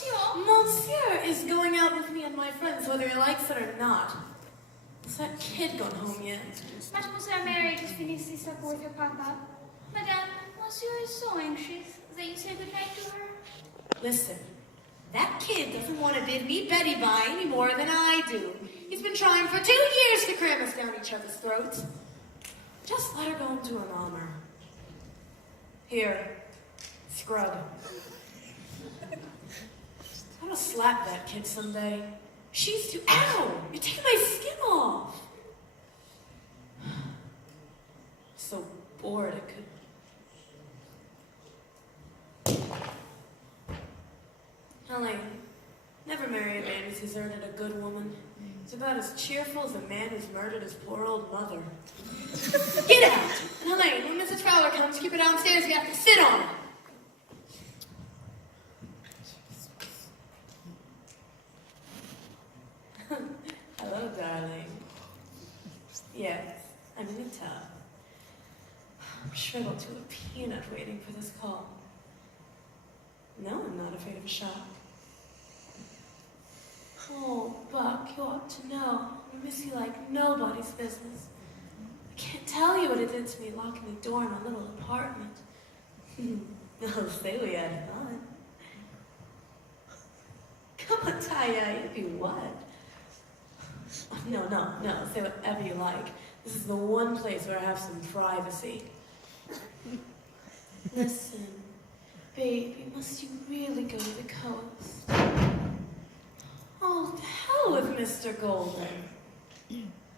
Monsieur? Monsieur is going out with me and my friends, whether he likes it or not. Has that kid gone home yet? Mademoiselle Mary just finished this supper with her papa. Madame, Monsieur is so anxious that you say goodnight to her. Listen, that kid doesn't want to bid me Betty bye any more than I do. He's been trying for 2 years to cram us down each other's throats. Just let her go into her mama. Here, scrub. I'm gonna slap that kid someday. She's too. Ow! You're taking my skin off. So bored I could. Shealeigh, never marry a man who's deserted a good woman. He's about as cheerful as a man who's murdered his poor old mother. Get out! And Shealeigh, when Mrs. Fowler comes, keep her downstairs. You have to sit on her. Hello, darling. Yes, I'm in the tub. I'm shriveled to a peanut waiting for this call. No, I'm not afraid of a shock. Oh, Buck, you ought to know. I miss you like nobody's business. I can't tell you what it did to me locking the door in my little apartment. I'll say we had fun. Come on, Taya, you'd be what? No, say whatever you like. This is the one place where I have some privacy. Listen, baby, must you really go to the coast? Oh, the hell with Mr. Golden.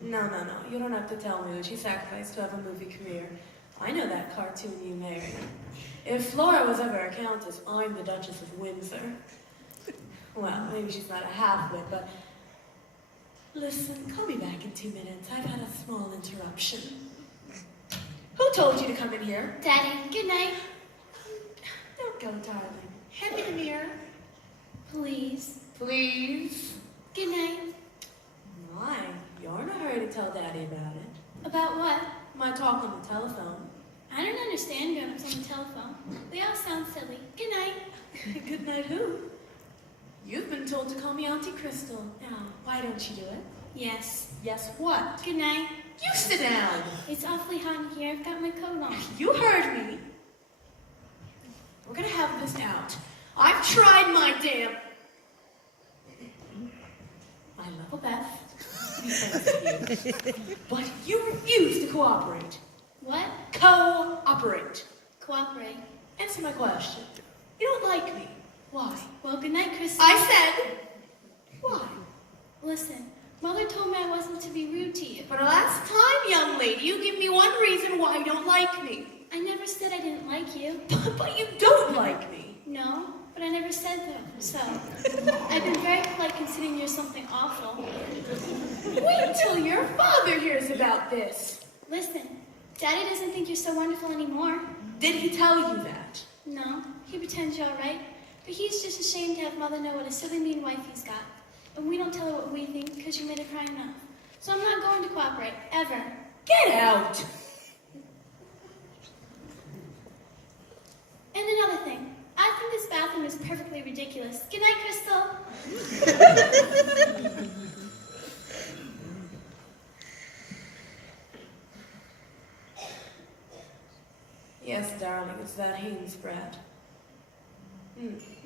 No, you don't have to tell me what she sacrificed to have a movie career. I know that cartoon you married. If Flora was ever a countess, I'm the Duchess of Windsor. Well, maybe she's not a half-wit, but... Listen, call me back in 2 minutes. I've had a small interruption. Who told you to come in here? Daddy, good night. Don't go, darling. Hand me the mirror. Please. Please? Good night. My, you're in a hurry to tell Daddy about it. About what? My talk on the telephone. I don't understand grown-ups on the telephone. They all sound silly. Good night. Good night, who? You've been told to call me Auntie Crystal. Now, why don't you do it? Yes. Yes, what? Good night. You sit down. It's awfully hot in here. I've got my coat on. You heard me. We're gonna have this out. I've tried my damn... My level best. But you refuse to cooperate. What? Cooperate. Cooperate. Answer my question. You don't like me. Why? Well, good night, Kristen. I said... Why? Listen, Mother told me I wasn't to be rude to you. For the last time, young lady, you give me one reason why you don't like me. I never said I didn't like you. But you don't like me. No, but I never said that. So, I've been very polite considering you're something awful. Wait till your father hears about this. Listen, Daddy doesn't think you're so wonderful anymore. Did he tell you that? No, he pretends you're all right. But he's just ashamed to have Mother know what a silly mean wife he's got. And we don't tell her what we think because you made her cry enough. So I'm not going to cooperate, ever. Get out! And another thing, I think this bathroom is perfectly ridiculous. Good night, Crystal. Yes, darling, it's that Haynes brat.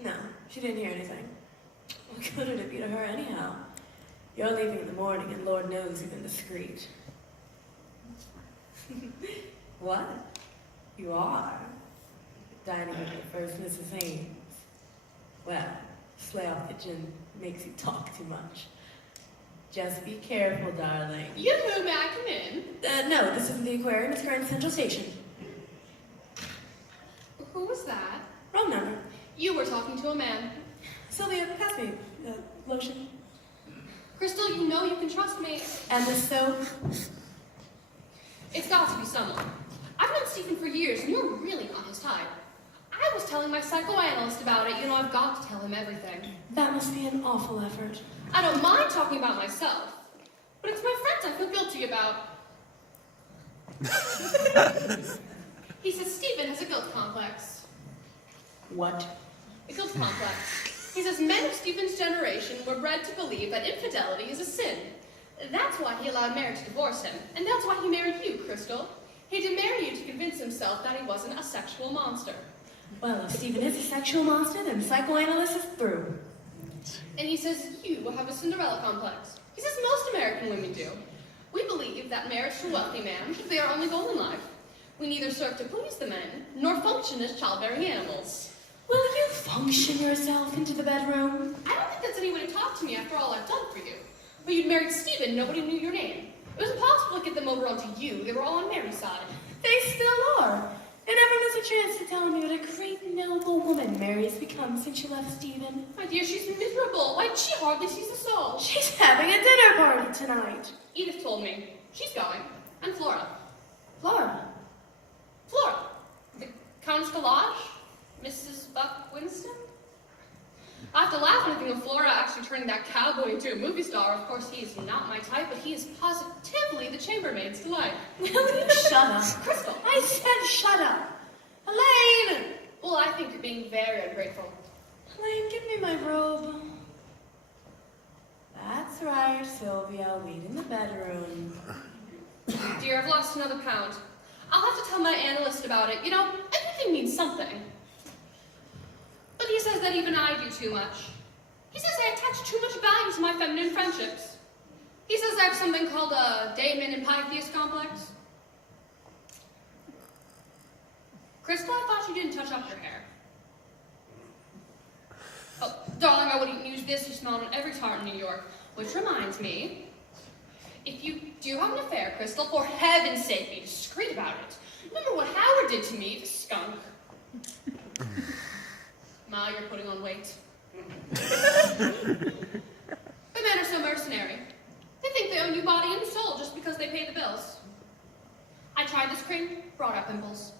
No, she didn't hear anything. What good would it be to her anyhow? You're leaving in the morning, and Lord knows you've been discreet. What? You are? Dining with the first Mrs. Haynes. Well, slay off the gin makes you talk too much. Just be careful, darling. Yoo-hoo, may I come in? No, this isn't the aquarium, it's Grand Central Station. Who was that? Wrong number. You were talking to a man. Sylvia, pass me lotion. Crystal, you know you can trust me. And the soap. It's got to be someone. I've known Stephen for years, and you're really not his type. I was telling my psychoanalyst about it. You know, I've got to tell him everything. That must be an awful effort. I don't mind talking about myself, but it's my friends I feel guilty about. He says Stephen has a guilt complex. What? A guilt complex. He says men of Stephen's generation were bred to believe that infidelity is a sin. That's why he allowed Mary to divorce him, and that's why he married you, Crystal. He did marry you to convince himself that he wasn't a sexual monster. Well, if Stephen is a sexual monster, then psychoanalysis is through. And he says you have a Cinderella complex. He says most American women do. We believe that marriage to a wealthy man should be our only goal in life. We neither serve to please the men, nor function as childbearing animals. Will you function yourself into the bedroom? I don't think that's any way to talk to me after all I've done for you. But you'd married Stephen, nobody knew your name. It was impossible to get them over onto you. They were all on Mary's side. They still are. They never miss a chance to tell me what a great noble woman Mary has become since she left Stephen. My dear, she's miserable. Why, she hardly sees the soul. She's having a dinner party tonight. Edith told me. She's going. And Flora. Flora. Flora. The Countess Galage? Mrs. Buck Winston? I have to laugh when I think of Flora actually turning that cowboy into a movie star. Of course, he is not my type, but he is positively the chambermaid's delight. Will you shut up? Crystal. I said shut up. Elaine! Well, I think you're being very ungrateful. Elaine, give me my robe. That's right, Sylvia. Wait in the bedroom. Dear, I've lost another pound. I'll have to tell my analyst about it. You know, everything means something. But he says that even I do too much. He says I attach too much value to my feminine friendships. He says I have something called a Damon and Pythias complex. Crystal, I thought you didn't touch up your hair. Oh, darling, I wouldn't use this. You smell it on every tart in New York. Which reminds me, if you do have an affair, Crystal, for heaven's sake, be discreet about it. Remember what Howard did to me, the skunk. Ma, you're putting on weight. The men are so mercenary. They think they own you body and soul just because they pay the bills. I tried this cream, brought out pimples.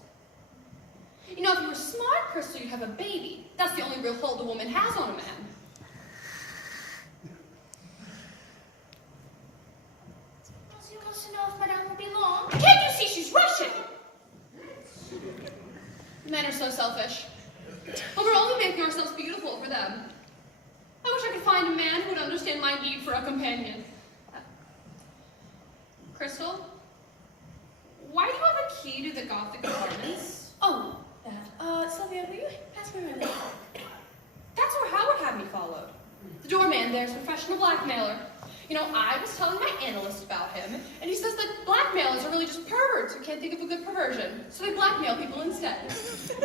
You know, if you were smart, Crystal, you'd have a baby. That's the only real hold a woman has on a man. She wants to know if Madame will be long. Can't you see she's Russian? Men are so selfish. But we're only making ourselves beautiful for them. I wish I could find a man who would understand my need for a companion. Crystal? Why do you have a key to the Gothic apartments? Oh, that. Sylvia, will you pass me my robe? That's where Howard had me followed. The doorman there's a professional blackmailer. You know, I was telling my analyst about him, and he says that blackmailers are really just perverts who can't think of a good perversion, so they blackmail people instead.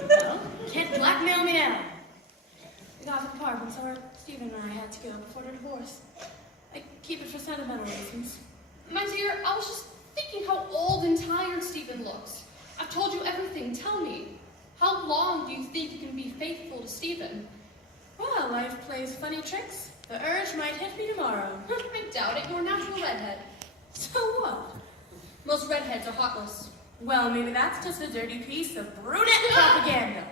Well, can't blackmail me now. The Gothic apartments are where Stephen and I had to go before the divorce. I keep it for sentimental reasons. My dear, I was just thinking how old and tired Stephen looks. I've told you everything. Tell me, how long do you think you can be faithful to Stephen? Well, life plays funny tricks. The urge might hit me tomorrow. I doubt it. You're a natural redhead. So what? Most redheads are heartless. Well, maybe that's just a dirty piece of brunette propaganda.